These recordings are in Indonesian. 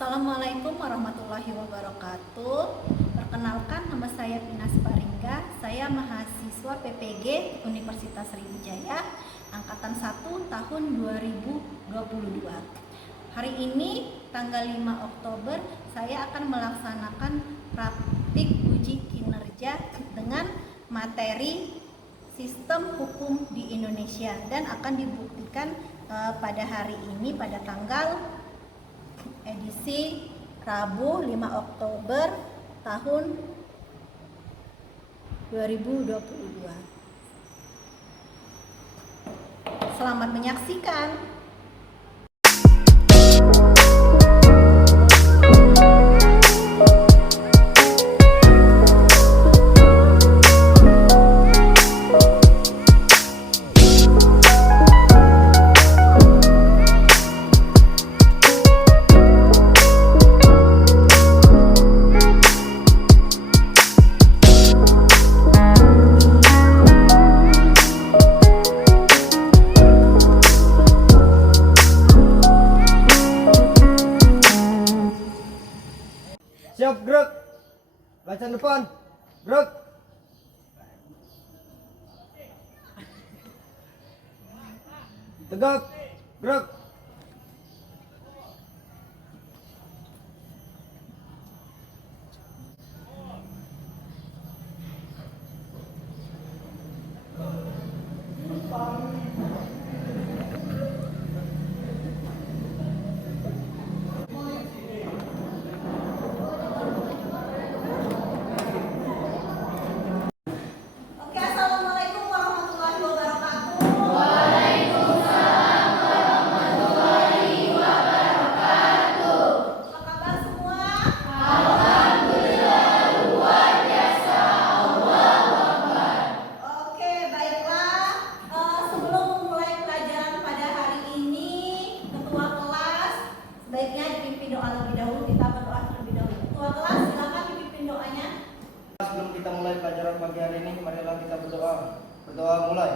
Assalamualaikum warahmatullahi wabarakatuh. Perkenalkan, nama saya Pinas Paringga. Saya mahasiswa PPG Universitas Sriwijaya Angkatan 1 tahun 2022. Hari ini tanggal 5 Oktober saya akan melaksanakan praktik uji kinerja dengan materi Sistem Hukum di Indonesia dan akan dibuktikan pada hari ini pada tanggal edisi Rabu 5 Oktober tahun 2022. Selamat menyaksikan. Siap, gerak. Bacaan depan. Gerak. Tegak. Gerak. Assalamualaikum warahmatullahi wabarakatuh. Apa kabar semua? Oke, baiklah. Sebelum memulai pelajaran pada hari ini, ketua kelas sebaiknya dipimpin doa lebih dahulu. Kita berdoa terlebih dahulu. Ketua kelas, silakan dipimpin doanya. Sebelum kita mulai pelajaran pagi hari ini, marilah kita berdoa. Berdoa mulai.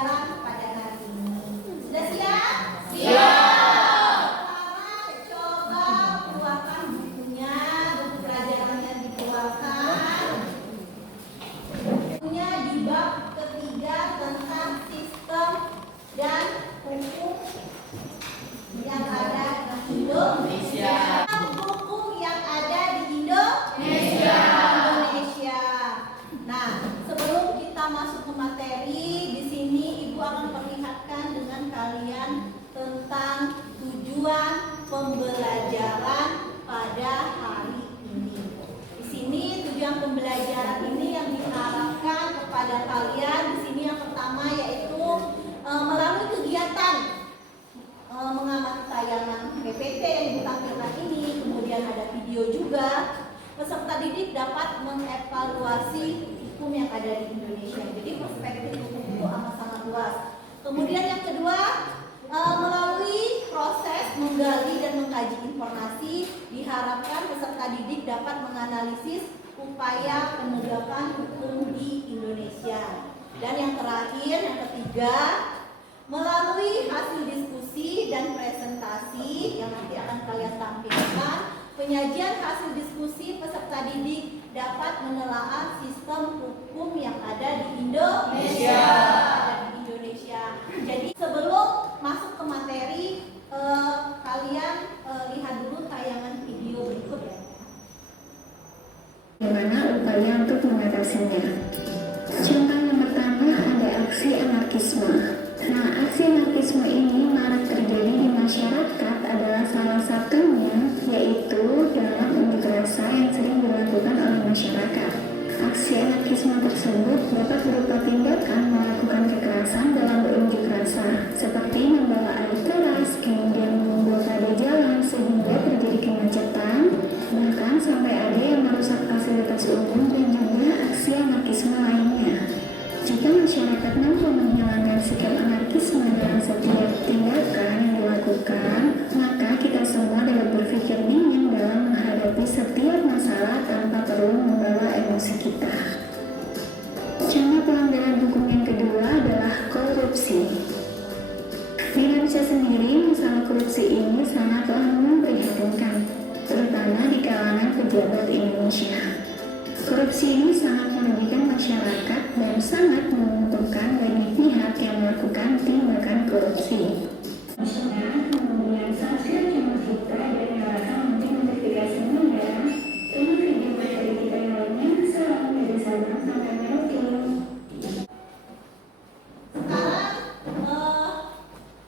pembelajaran pada hari ini. Sudah siap? Sekarang coba keluarkan bukunya, buku pelajaran yang dikeluarkan. Bukunya di bab ketiga tentang sistem dan hukum yang ada di Indonesia. Hukum yang ada di Indonesia. Nah, sebelum kita masuk ke materi, di sini Ibu akan perlihatkan dengan kalian tentang tujuan pembelajaran pada hari ini. Di sini tujuan pembelajaran ini yang diharapkan kepada kalian di sini yang pertama yaitu melalui kegiatan mengamati tayangan PPT yang ditampilkan ini, kemudian ada video juga. Peserta didik dapat mengevaluasi hukum yang ada di Indonesia. Jadi perspektif hukum itu amat sangat luas. Kemudian yang kedua, melalui proses menggali dan mengkaji informasi, diharapkan peserta didik dapat menganalisis upaya penegakan hukum di Indonesia. Dan yang terakhir, yang ketiga, melalui hasil diskusi dan presentasi yang nanti akan kalian tampilkan, penyajian hasil diskusi peserta didik dapat menelaah sistem hukum yang ada di Indonesia. Jadi sebelum masuk ke materi, kalian lihat dulu tayangan video berikut ya. Bagaimana upaya untuk mengatasinya? Contoh yang pertama ada aksi anarkisme. Nah, aksi anarkisme ini marak terjadi di masyarakat adalah salah satunya yaitu dalam unjuk rasa yang sering dilakukan oleh masyarakat. Aksi anarkisme tersebut dapat berupa tindakan melakukan kekerasan dalam berunjuk rasa, seperti membawa air keras, kemudian memblokade jalan sehingga terjadi kemacetan, bahkan sampai ada yang merusak fasilitas umum dan juga aksi anarkisme lainnya. Jika masyarakat mampu menghilangkan sikap anarkisme dalam setiap tindakan yang dilakukan, maka kita semua dapat berpikir dingin dalam menghadapi setiap masalah tanpa perlu membawa emosi kita. Contoh pelanggaran hukum yang kedua adalah korupsi. Di Indonesia sendiri, masalah korupsi ini sangatlah memprihatinkan, terutama di kalangan pejabat Indonesia. Korupsi ini sangat merugikan masyarakat dan sangat menguntungkan bagi pihak yang melakukan tindakan korupsi. Masyarakat kemudian subscribe channel kita dan nyalakan lonceng notifikasi mendalam. Tunggu video materi kita yang lainnya. Salam dari Sabang sampai Merauke. Sekarang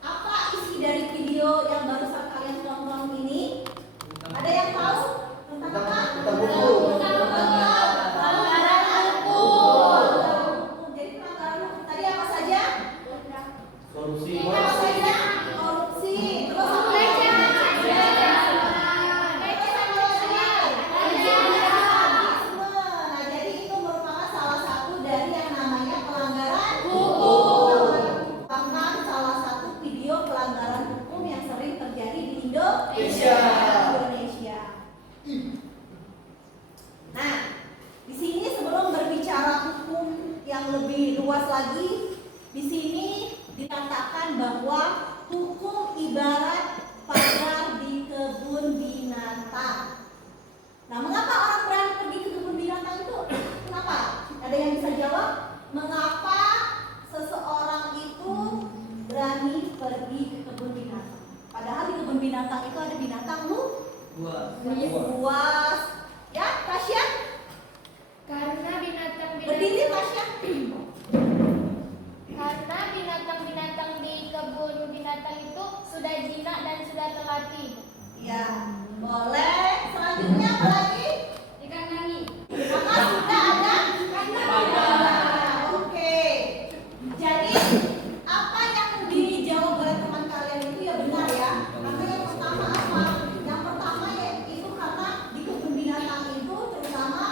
apa isi dari video yang barusan kalian tonton ini? Ada yang tahu tentang apa? Tentang buku. Pelanggaran hukum. Jadi pelanggaran hukum tadi apa saja? Solusi. Apa saja? Korupsi. Terus apa lagi? Nah, jadi itu merupakan salah satu dari yang namanya pelanggaran hukum. Merupakan salah satu video pelanggaran hukum yang sering terjadi di Indonesia. Nah, di sini sebelum berbicara hukum yang lebih luas lagi, di sini dikatakan bahwa hukum ibarat pagar di kebun binatang. Nah, mengapa orang berani pergi ke kebun binatang itu? Kenapa? Ada yang bisa jawab? Mengapa seseorang itu berani pergi ke kebun binatang? Padahal di kebun binatang itu ada binatang buas. Ya, Tasya? Karena binatang-binatang Berdiri, Tasya. karena binatang-binatang di kebun binatang itu sudah jinak dan sudah terlatih. Ya, boleh. Selanjutnya apa lagi? Ikan nani. Maka sudah ada Oke. Jadi apa yang dijawab oleh teman kalian itu ya benar ya. Karena yang pertama apa? Yang pertama ya itu karena di kebun binatang itu terutama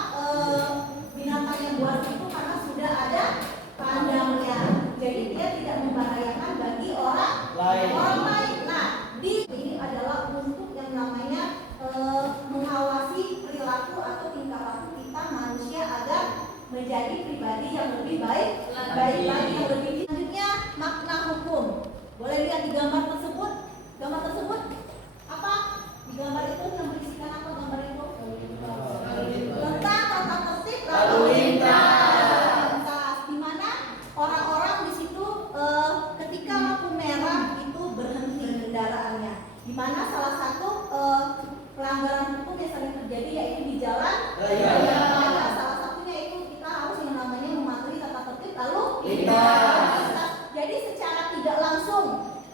binatang yang buas itu karena sudah ada kandangnya. Jadi dia tidak membahayakan bagi orang lain. Nah, ini adalah untuk yang namanya Jadi secara tidak langsung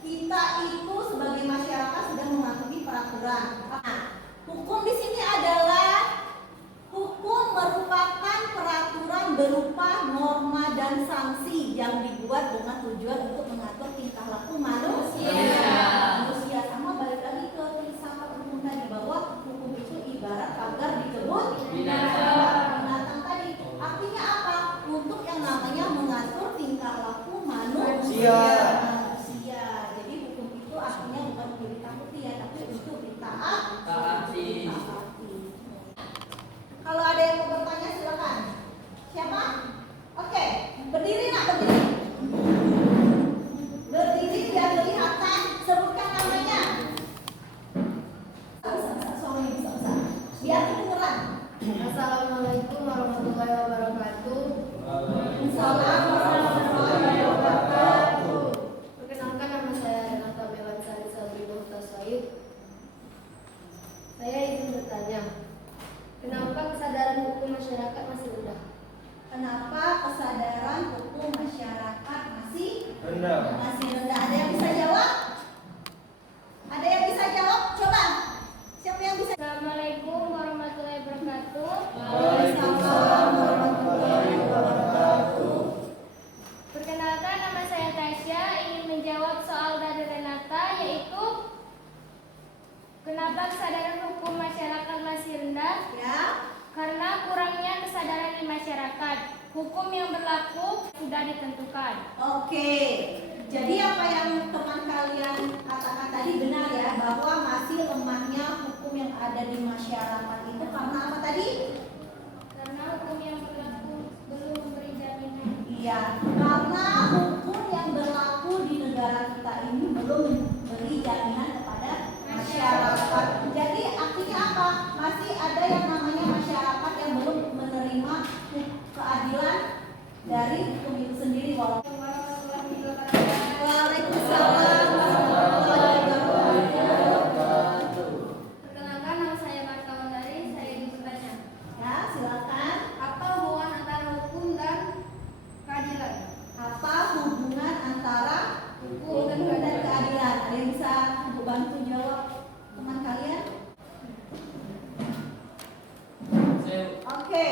kita itu sebagai masyarakat sudah mematuhi peraturan. Nah, hukum di sini adalah hukum merupakan peraturan berupa norma dan sanksi yang dibuat dengan tujuan untuk mengatur tingkah laku manusia. Manusia sama balik lagi ke filsafat umum tadi bahwa hukum itu ibarat pagar di kebun binatang tadi. Artinya apa? Untuk yang namanya mengatur tingkah laku manusia. Jadi hukum itu artinya bukan untuk ditakuti ya, tapi untuk ditaati. Kalau ada yang mau bertanya silakan. Siapa? Oke, berdiri nak berdiri. Berdiri biar kelihatan. Sebutkan namanya. Bisa. Biar kedengeran. Assalamualaikum warahmatullahi wabarakatuh. Assalamualaikum warahmatullahi wabarakatuh. Perkenalkan, nama saya Renata Mewan Sari Sabri Muhtasaid. Saya izin bertanya, kenapa kesadaran hukum masyarakat masih rendah? Kenapa kesadaran hukum masyarakat masih Rendah. rendah? Ada yang bisa jawab? Ada yang bisa jawab? Coba. Siapa yang bisa? Assalamualaikum warahmatullahi wabarakatuh. Waalaikumsalam warahmatullahi wabarakatuh. Perkenalkan, nama saya Tasya, ingin menjawab soal dari Renata, yaitu kenapa kesadaran hukum masyarakat masih rendah? Ya. Karena kurangnya kesadaran di masyarakat. Hukum yang berlaku sudah ditentukan. Oke. Jadi apa yang teman kalian katakan tadi benar ya, bahwa masih lemahnya hukum yang ada di masyarakat itu karena apa tadi? Karena hukum yang berlaku belum memberi jaminan. Iya, karena hukum yang berlaku di negara kita ini belum memberi jaminan kepada masyarakat. Jadi artinya apa? Masih ada yang namanya masyarakat yang belum menerima keadilan dari hukum itu sendiri. Waalaikumsalam warahmatullahi wabarakatuh. Perkenalkan, nama saya Marta Wandari. Saya ingin bertanya, Ya, silakan. apa hubungan antara hukum dan keadilan? Apa hubungan antara hukum dan keadilan? Ada yang bisa bantu jawab teman kalian? Oke.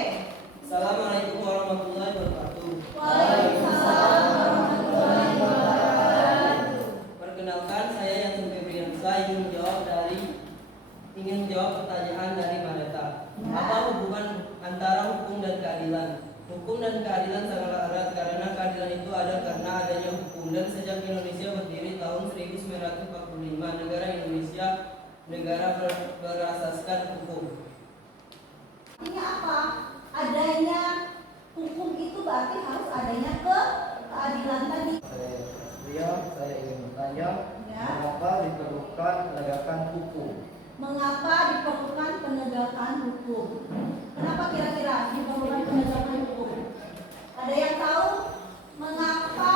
Assalamualaikum warahmatullahi wabarakatuh. Waalaikumsalam warahmatullahi wabarakatuh. Perkenalkan, saya Yasin Febriansa ingin menjawab pertanyaan dari Madeta. Apa hubungan antara hukum dan keadilan? Hukum dan keadilan sangatlah erat karena keadilan itu ada karena adanya hukum, dan sejak Indonesia berdiri tahun 1945, negara Indonesia negara berasaskan hukum. Artinya apa? Adanya hukum itu berarti harus adanya keadilan tadi. Saya ingin bertanya, Ya. mengapa diperlukan penegakan hukum? Mengapa diperlukan penegakan hukum? Kenapa kira-kira diperlukan penegakan hukum? Ada yang tahu mengapa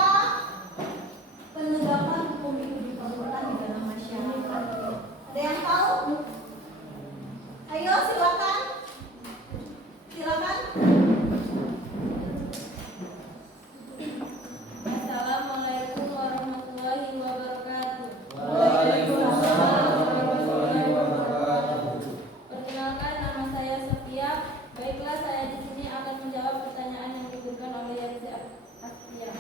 penegakan hukum itu diperlukan di dalam masyarakat? Ada yang tahu? Ayo silakan. Silakan. Assalamualaikum warahmatullahi wabarakatuh. Waalaikumsalam warahmatullahi wabarakatuh. Perkenalkan, nama saya Sofia. Baiklah, saya di sini akan menjawab pertanyaan yang diberikan oleh Yarsi Astia.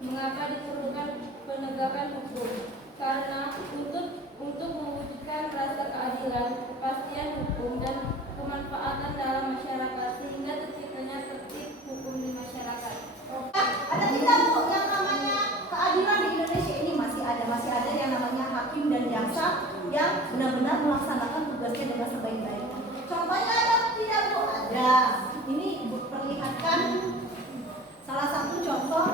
Mengapa diperlukan penegakan hukum? Karena untuk mewujudkan rasa keadilan, kepastian hukum, dan kemanfaatan dalam masyarakat, sehingga terciptanya tertib hukum di masyarakat. Ada tidak Bu yang namanya keadilan di Indonesia ini? Masih ada yang namanya hakim dan jaksa yang benar-benar melaksanakan tugasnya dengan sebaik-baiknya. Contohnya ada tidak Bu? Ada. Ini Ibu perlihatkan salah satu contoh.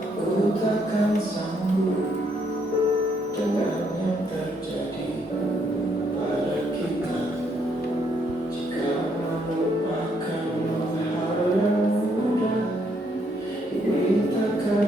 Aku takkan sanggup dengan yang terjadi pada kita jika melupakan hal yang mudah ini takkan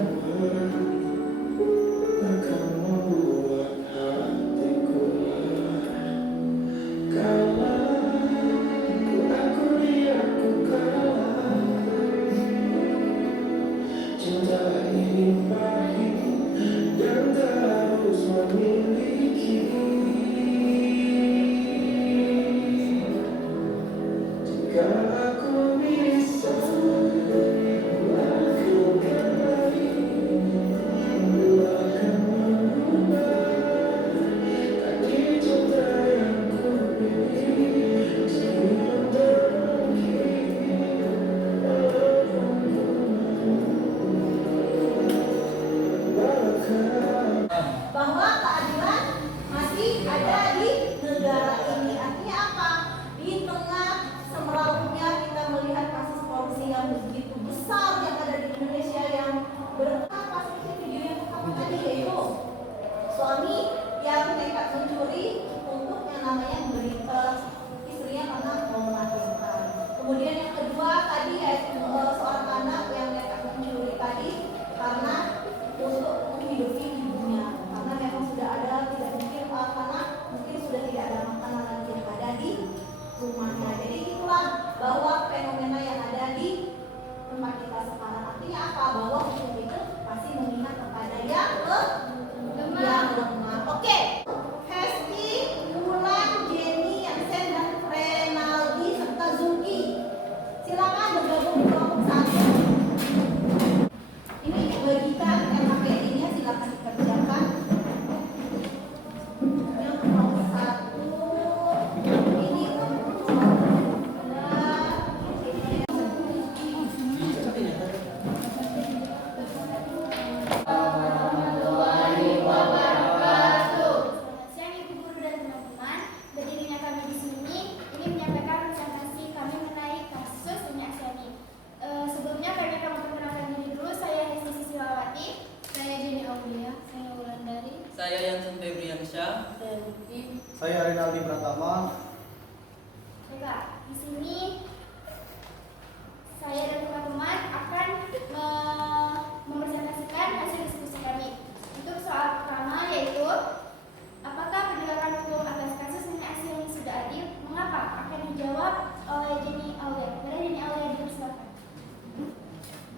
Dani Pratama. Baiklah, di sini saya dan teman-teman akan mempresentasikan hasil diskusi kami. Untuk soal pertama yaitu apakah penegakan hukum atas kasus nenek asing yang sudah adil? Mengapa? Akan dijawab oleh Jenny Aulia. Jenny Aulia, dipersilakan.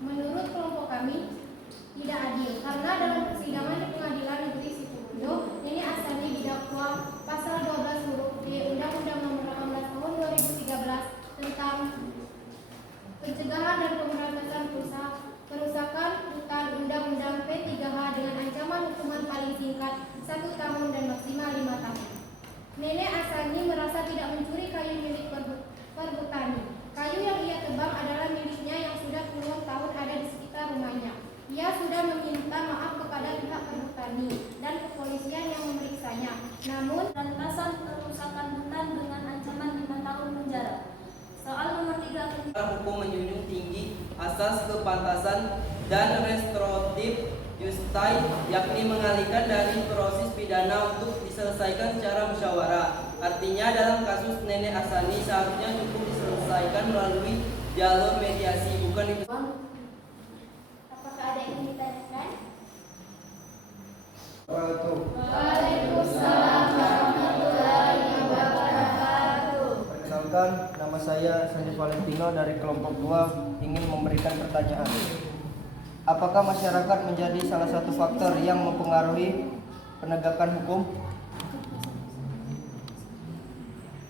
Menurut kelompok kami, tidak adil karena dalam persidangan di Pengadilan Negeri Situbondo, Nenek Asani didakwa pasal 12 huruf D Undang-Undang Nomor 18 Tahun 2013 tentang pencegahan dan pemberantasan kerusakan hutan Undang-Undang P3H dengan ancaman hukuman paling singkat 1 tahun dan maksimal 5 tahun. Nenek Asani merasa tidak mencuri kayu milik perhutani. Kayu yang ia tebang adalah miliknya yang sudah puluhan tahun ada di sekitar rumahnya. Ia sudah meminta maaf kepada pihak perhutani dan kepolisian yang memeriksanya. Namun, pemberantasan kerusakan hutan dengan ancaman 5 tahun penjara. Soal nomor 3. Hukum menjunjung tinggi asas kepantasan dan restoratif justai, yakni mengalihkan dari proses pidana untuk diselesaikan secara musyawarah. Artinya dalam kasus Nenek Asani seharusnya cukup diselesaikan melalui jalur mediasi, bukan di Apakah ada yang ditanyakan? Waalaikumsalam warahmatullahi wabarakatuh. Perkenalkan, nama saya Sandy Valentino dari kelompok 2 ingin memberikan pertanyaan. Apakah masyarakat menjadi salah satu faktor yang mempengaruhi penegakan hukum?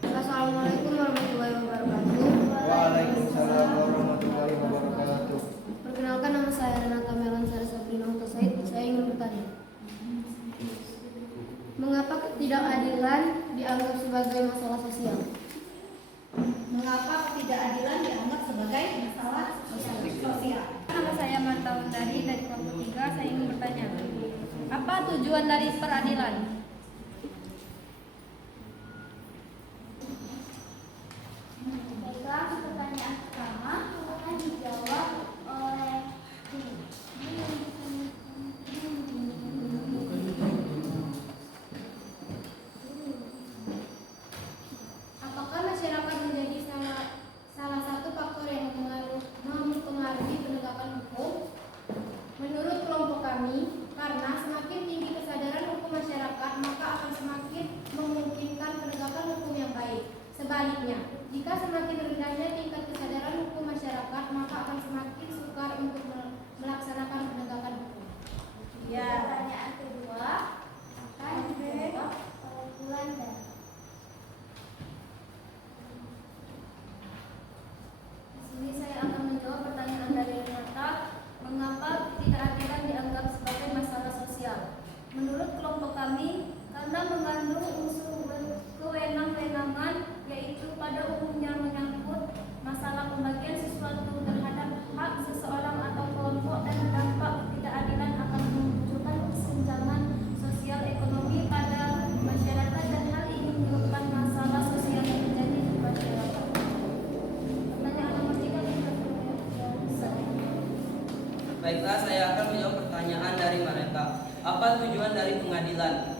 Assalamualaikum warahmatullahi wabarakatuh. Waalaikumsalam warahmatullahi wabarakatuh. Perkenalkan, nama saya Renata Melan Sari Sabrina Said. Saya ingin bertanya, mengapa ketidakadilan dianggap sebagai masalah sosial? Mengapa ketidakadilan dianggap sebagai masalah sosial? Nama saya Marta Wundari dari kelompok 3. Saya ingin bertanya, apa tujuan dari peradilan? Baiklah, pertanyaan pertama akan dijawab oleh Apakah masyarakat menjadi salah satu faktor yang mempengaruhi penegakan hukum? Menurut kelompok kami, karena semakin tinggi kesadaran hukum masyarakat, maka akan semakin memungkinkan penegakan hukum yang baik. Sebaliknya, jika semakin rendahnya tingkat kesadaran hukum masyarakat, maka akan semakin sukar untuk melaksanakan penegakan hukum. Ya. pertanyaan kedua akan dijawab oleh Bulanda. Di sini saya akan menjawab pertanyaan dari Renata, mengapa ketidakadilan dianggap sebagai masalah sosial. Menurut kelompok kami, karena mengandung unsur kewenang-wenangan, yaitu pada umumnya menyangkut masalah pembagian sesuatu terhadap hak seseorang atau kelompok, dan dampak ketidakadilan akan memunculkan kesenjangan sosial ekonomi pada masyarakat, dan hal ini menyebabkan masalah sosial yang terjadi di masyarakat. Pertanyaan nomor 3 Baiklah, saya akan menjawab pertanyaan dari Mareta. Apa tujuan dari pengadilan?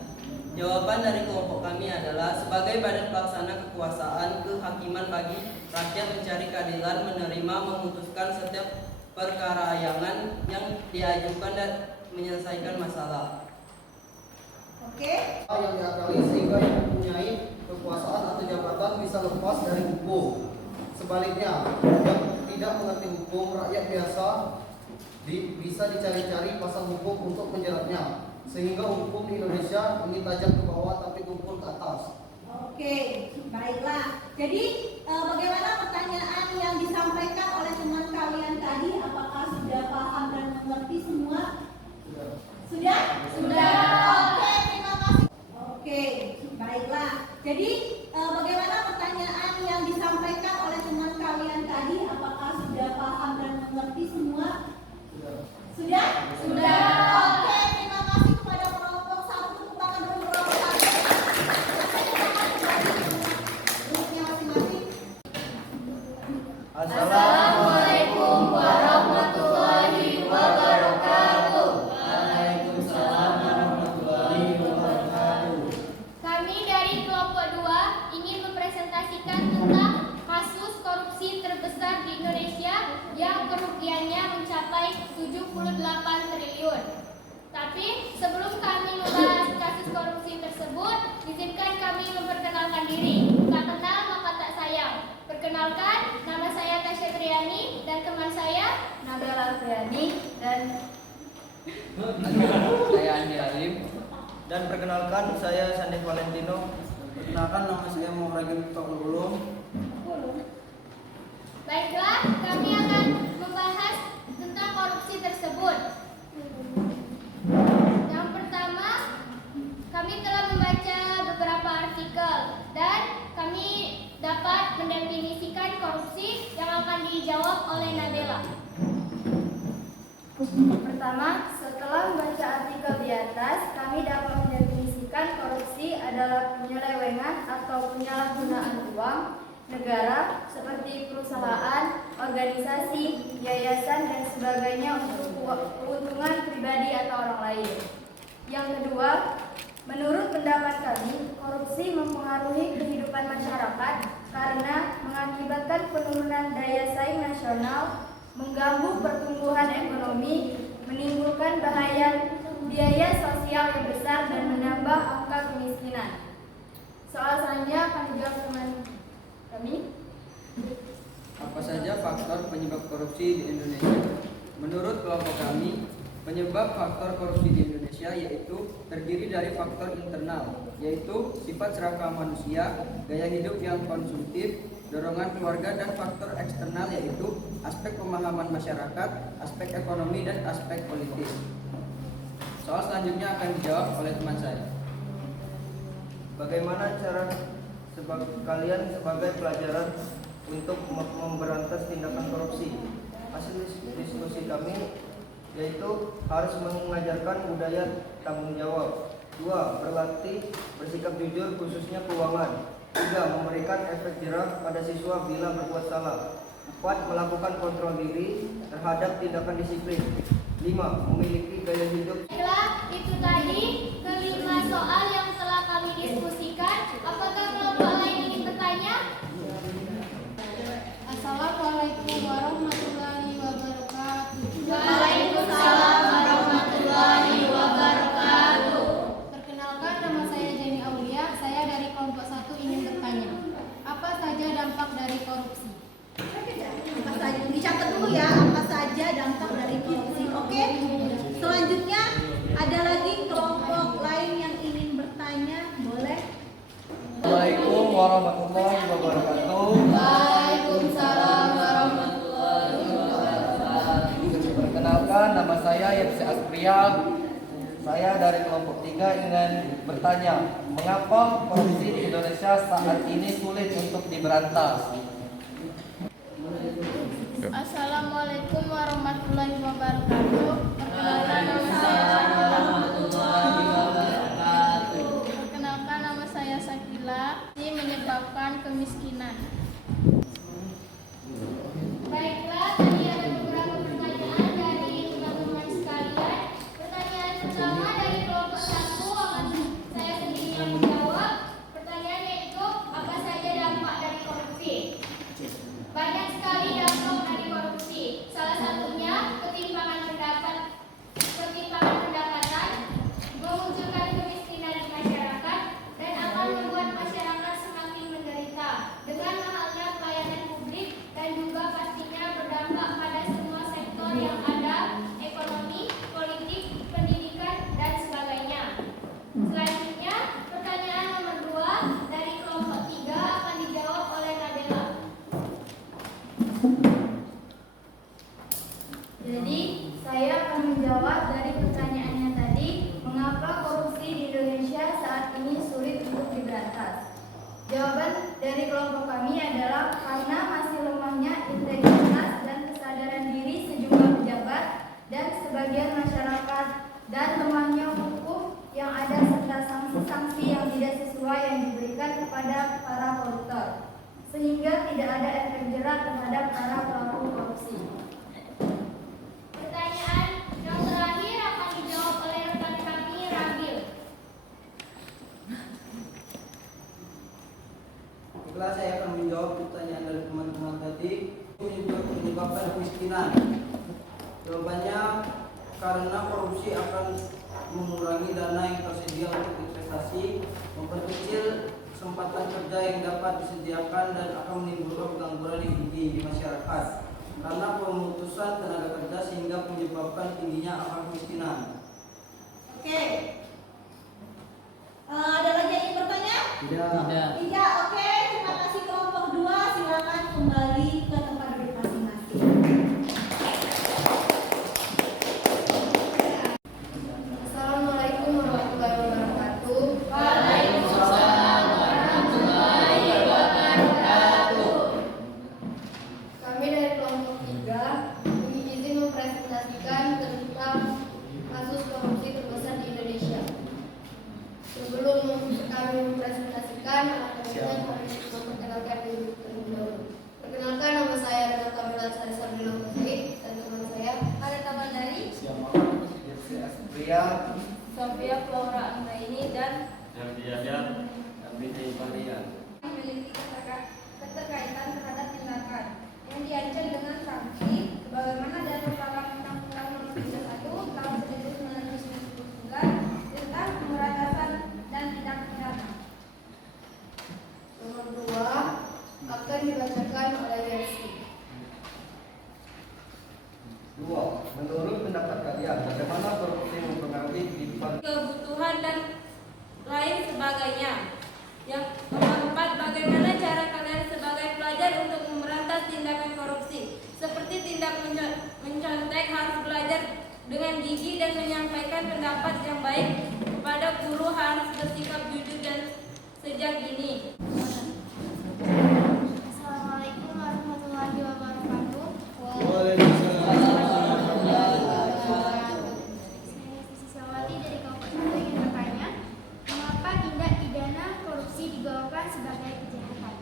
Jawaban dari kelompok kami adalah sebagai badan pelaksana kekuasaan kehakiman bagi rakyat mencari keadilan, menerima, memutuskan setiap perkarayangan yang diajukan dan menyelesaikan masalah. Oke. Yang diakali sehingga yang mempunyai kekuasaan atau jabatan bisa lepas dari hukum. Sebaliknya, yang tidak mengerti hukum, rakyat biasa bisa dicari-cari pasal hukum untuk menjeratnya, sehingga hukum di Indonesia ini tajam ke bawah tapi tumpul ke atas. Oke, baiklah. Jadi bagaimana pertanyaan yang disampaikan oleh teman kalian tadi? Apakah sudah paham dan mengerti semua? Sudah? Sudah. Oke, terima kasih. Oke, baiklah. Jadi bagaimana pertanyaan yang disampaikan oleh teman kalian tadi? Apakah sudah paham dan mengerti semua? Sudah? Sudah. Oke, terima kasih kepada kelompok 1. Tepuk tangan dulu kelompok 1. Grupnya masing-masing. Assalamualaikum warahmatullahi wabarakatuh. Waalaikumsalam warahmatullahi wabarakatuh. Kami dari kelompok 2 Tapi sebelum kami membahas kasus korupsi tersebut, izinkan kami memperkenalkan diri. Tak kenal maka tak sayang. Perkenalkan, nama saya Tasya Triani dan teman saya Nabila Afriani dan Saya Andi Alim. Dan perkenalkan saya Sandi Valentino. Perkenalkan nama saya Muhammad Ulum. Baiklah, kami akan membahas tentang korupsi tersebut. Yang pertama, kami telah membaca beberapa artikel dan kami dapat mendefinisikan korupsi yang akan dijawab oleh Nabila. pertama, setelah membaca artikel di atas, kami dapat mendefinisikan korupsi adalah penyelewengan atau penyalahgunaan uang negara seperti perusahaan, organisasi, yayasan, dan sebagainya untuk keuntungan pribadi atau orang lain. Yang kedua, menurut pendapat kami, korupsi mempengaruhi kehidupan masyarakat karena mengakibatkan penurunan daya saing nasional, mengganggu pertumbuhan ekonomi, menimbulkan biaya sosial yang besar, dan menambah angka kemiskinan. Soal selanjutnya akan dijawab teman kami. Apa saja faktor penyebab korupsi di Indonesia? Menurut kelompok kami, penyebab faktor korupsi di Indonesia yaitu terdiri dari faktor internal, yaitu sifat serakah manusia, gaya hidup yang konsumtif, dorongan keluarga, dan faktor eksternal yaitu aspek pemahaman masyarakat, aspek ekonomi, dan aspek politis. Soal selanjutnya akan dijawab oleh teman saya. Bagaimana cara kalian sebagai pelajaran untuk memberantas tindakan korupsi? Hasil diskusi kami yaitu harus mengajarkan budaya tanggung jawab. 2. Berlatih bersikap jujur khususnya keuangan. 3. Memberikan efek jerah pada siswa bila berbuat salah. 4. Melakukan kontrol diri terhadap tindakan disiplin. 5. Memiliki gaya hidup. Baiklah, itu tadi kelima soal yang telah kami diskusikan. Apakah kelompok lain ingin bertanya? Assalamualaikum warahmatullahi wabarakatuh. Waalaikumsalam warahmatullahi wabarakatuh. Perkenalkan, nama saya Jenny Aulia. Saya dari kelompok 1 ingin bertanya, apa saja dampak dari korupsi? Apa saja? Dicatat dulu ya, apa saja dampak dari korupsi. Oke. Selanjutnya ada lagi kelompok lain yang ingin bertanya, boleh? Assalamualaikum warahmatullahi wabarakatuh. Waalaikumsalam warahmatullahi wabarakatuh. Perkenalkan, nama saya Yepsi Aspria. Saya dari kelompok 3 ingin bertanya, mengapa korupsi di Indonesia saat ini sulit untuk diberantas? Assalamualaikum warahmatullahi wabarakatuh. Perkenalkan, nama saya Perkenalkan, nama saya Sakila. Ini menyebabkan kemiskinan. Baiklah, tadi ada beberapa pertanyaan dari teman-teman sekalian. Pertanyaan pertama dari kelompok 1 akan saya sendiri yang menjawab. Pertanyaan yaitu, apa saja dampak dari korupsi? Banyak sekali dampak dari korupsi. Salah satunya ketimpangan pendapatan, memunculkan kemiskinan di masyarakat, dan akan membuat masyarakat semakin menderita dengan mahalnya pelayanan publik, dan juga pastinya berdampak pada semua sektor yang ada, ekonomi, politik, pendidikan, dan sebagainya. Selanjutnya, pertanyaan nomor 2 dari kelompok 3 akan dijawab oleh Nabila. Jadi, saya akan menjawab dari pertanyaannya tadi, mengapa korupsi di Indonesia saat ini sulit untuk diberantas. Jawaban dari kelompok kami adalah karena masih lemahnya integritas dan kesadaran diri sejumlah pejabat dan sebagian masyarakat, dan lemahnya hukum yang ada serta sanksi-sanksi yang tidak sesuai yang diberikan kepada para koruptor, sehingga tidak ada efek jerah terhadap para pelaku korupsi. Pertanyaan yang terakhir akan dijawab oleh rekan kami, Rabil. Setelah saya akan menjawab pertanyaan dari teman-teman tadi, menyebabkan kemiskinan. Jawabannya karena korupsi akan mengurangi dana yang tersedia untuk investasi, memperkecil kesempatan kerja yang dapat disediakan, dan akan menimbulkan gangguan di masyarakat karena pemutusan tenaga kerja sehingga menyebabkan tingginya angka kemiskinan. Oke. Ada lagi yang ingin bertanya? Tidak. Tidak. Oke, terima kasih kelompok 2. Silakan kembali ke tempat duduk masing-masing. Assalamualaikum warahmatullahi wabarakatuh. Waalaikumsalam warahmatullahi wabarakatuh. Kami dari kelompok 3 izin mempresentasikan tentang kasus korupsi terbesar di Indonesia. Sebelum kami mempresentasikan, kami harus memperkenalkan diri terlebih dahulu. Perkenalkan, nama saya Renata Melasari Sabrina Musaid dan teman saya ada Taman dari Pria. Sofia Flora Anggraini dan memiliki keterkaitan terhadap tindakan yang diancam dengan sanksi sebagaimana dan merupakan Undang-Undang Nomor 31 Tahun 1999 tentang pemberantasan dan tindak pidana. Nomor 2 akan dibacakan oleh Yersi. 2. Menurut pendapat kalian, bagaimana korupsi mempengaruhi kehidupan? kebutuhan dan lain sebagainya. Yang nomor 4, bagaimana cara kalian sebagai pelajar untuk memberantas tindakan korupsi? Seperti tindak mencontek, harus belajar dengan gigih dan menyampaikan pendapat yang baik kepada guru, harus bersikap jujur dan sejak dini. Assalamualaikum warahmatullahi wabarakatuh. Saya Sisi Sawati dari kelompok 1 ingin bertanya, mengapa tindak pidana korupsi digolongkan sebagai kejahatan?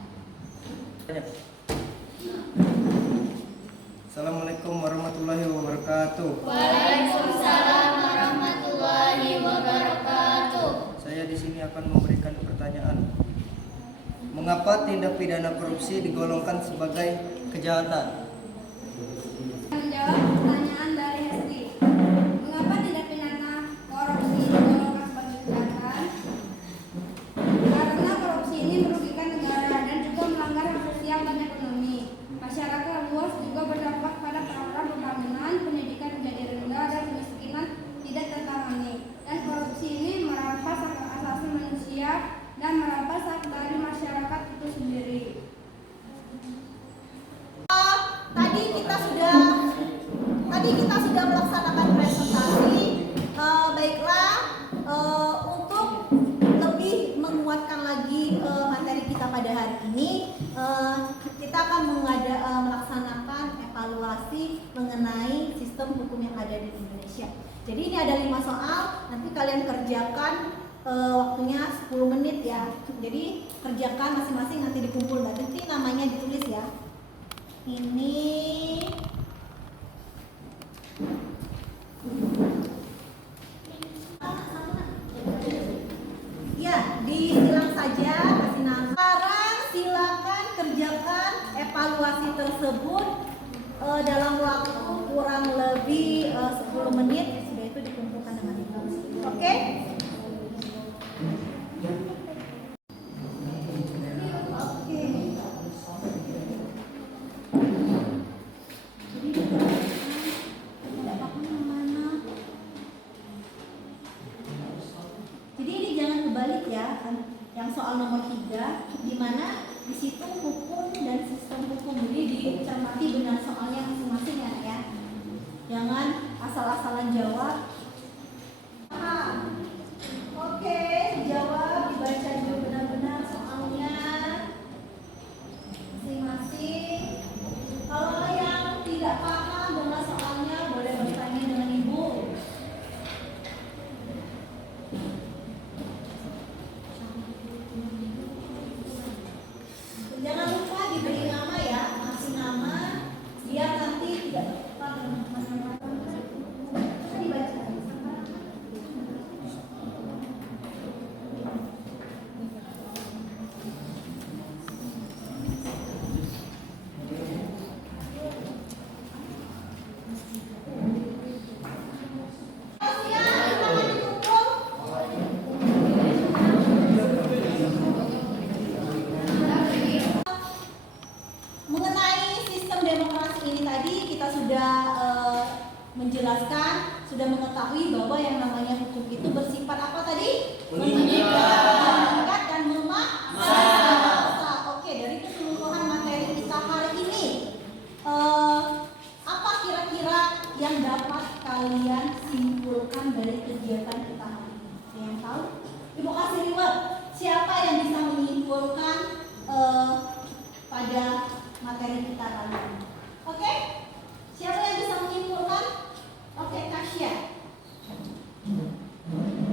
Assalamualaikum warahmatullahi wabarakatuh. Waalaikumsalam warahmatullahi wabarakatuh. Saya di sini akan memberikan pertanyaan. Mengapa tindak pidana korupsi digolongkan sebagai kejahatan? Menjawab pertanyaan dari Hesti. Mengapa tindak pidana korupsi digolongkan sebagai kejahatan? Karena korupsi ini merugikan negara dan juga melanggar hak sosial dan ekonomi. Masyarakat luas juga berdampak pada program pembangunan, pendidikan menjadi rendah dan kemiskinan tidak tertangani. Dan korupsi ini merampas hak asasi manusia dan merampas hak dari masyarakat itu sendiri. Tadi kita sudah melaksanakan presentasi. Baiklah, untuk lebih menguatkan lagi materi kita pada hari ini, kita akan melaksanakan evaluasi mengenai sistem hukum yang ada di Indonesia. Jadi ini ada 5 soal, nanti kalian kerjakan waktunya 10 menit ya. Jadi kerjakan masing-masing, nanti dikumpul, nanti namanya ditulis ya. Ini ya, disilang saja, kasih nama. Sekarang silakan kerjakan evaluasi tersebut dalam waktu kurang lebih 10 menit. Sudah itu dikumpulkan dengan itu. Oke? Jadi ini jangan kebalik ya, yang soal nomor 3, di mana di situ hukum dan sistem hukum, jadi dicermati benar soalnya masing-masing ya. Jangan asal-asalan jawab. menjelaskan, sudah mengetahui bahwa yang namanya hukum itu bersifat apa tadi? Mengikat. Dan memaksa. Oke, dari keseluruhan materi kita hari ini, apa kira-kira yang dapat kalian simpulkan dari kegiatan kita hari ini? Ada yang tahu? Ibu kasih reward. Siapa yang bisa menyimpulkan pada materi kita kali ini? Oke? Siapa yang bisa menyimpulkan? Oke, Tasya.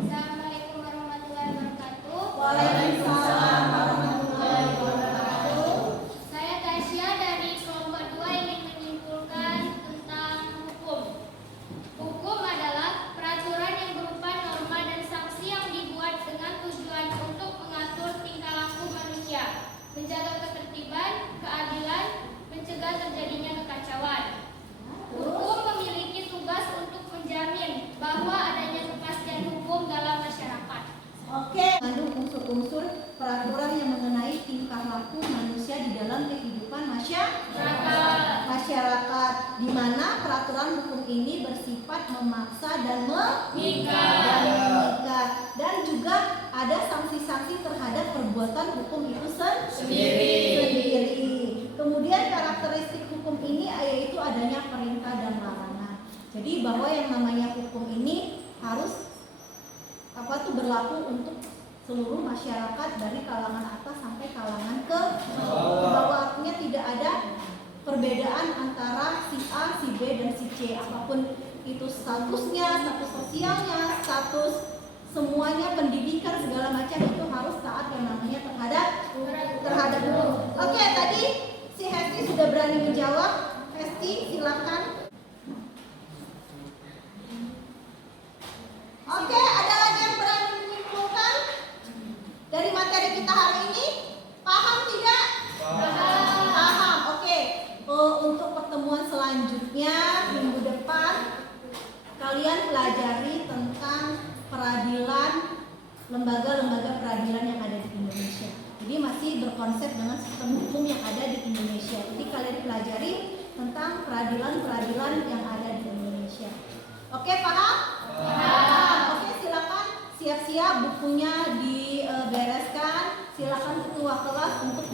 Assalamualaikum warahmatullahi wabarakatuh. Waalaikumsalam warahmatullahi wabarakatuh. Saya Tasya dari kelompok 2 ingin menyimpulkan tentang hukum. Hukum adalah peraturan yang berupa norma dan sanksi yang dibuat dengan tujuan untuk mengatur tingkah laku manusia, menjaga ketertiban, keadilan, mencegah terjadinya kekacauan. Hukum memiliki tugas untuk menjamin bahwa adanya kepastian hukum dalam masyarakat. Oke, mengandung unsur-unsur peraturan yang mengenai tingkah laku manusia di dalam kehidupan masyarakat, di mana peraturan hukum ini bersifat memaksa dan mengikat, dan juga ada sanksi-sanksi terhadap perbuatan hukum itu sendiri. Kemudian karakteristik hukum ini yaitu adanya perintah dan larangan. Jadi bahwa yang namanya hukum ini harus berlaku untuk seluruh masyarakat dari kalangan atas sampai kalangan ke bawah. Artinya tidak ada perbedaan antara si A, si B, dan si C. Apapun itu statusnya, status sosialnya, status semuanya, pendidikan segala macam itu harus taat yang namanya terhadap hukum. Oke, tadi si Hesti sudah berani menjawab. Hesti, silakan. Oke, ada lagi yang berani menyimpulkan dari materi kita hari ini? Paham tidak? Paham. Oke. Untuk pertemuan selanjutnya minggu depan kalian pelajari tentang peradilan, lembaga-lembaga peradilan yang ada di Indonesia. Jadi masih berkonsep dengan sistem hukum yang ada di Indonesia. Jadi kalian pelajari tentang peradilan-peradilan yang ada di Indonesia. Oke, paham? Paham. Oke, silakan siap-siap bukunya dibereskan. Silakan ketua kelas untuk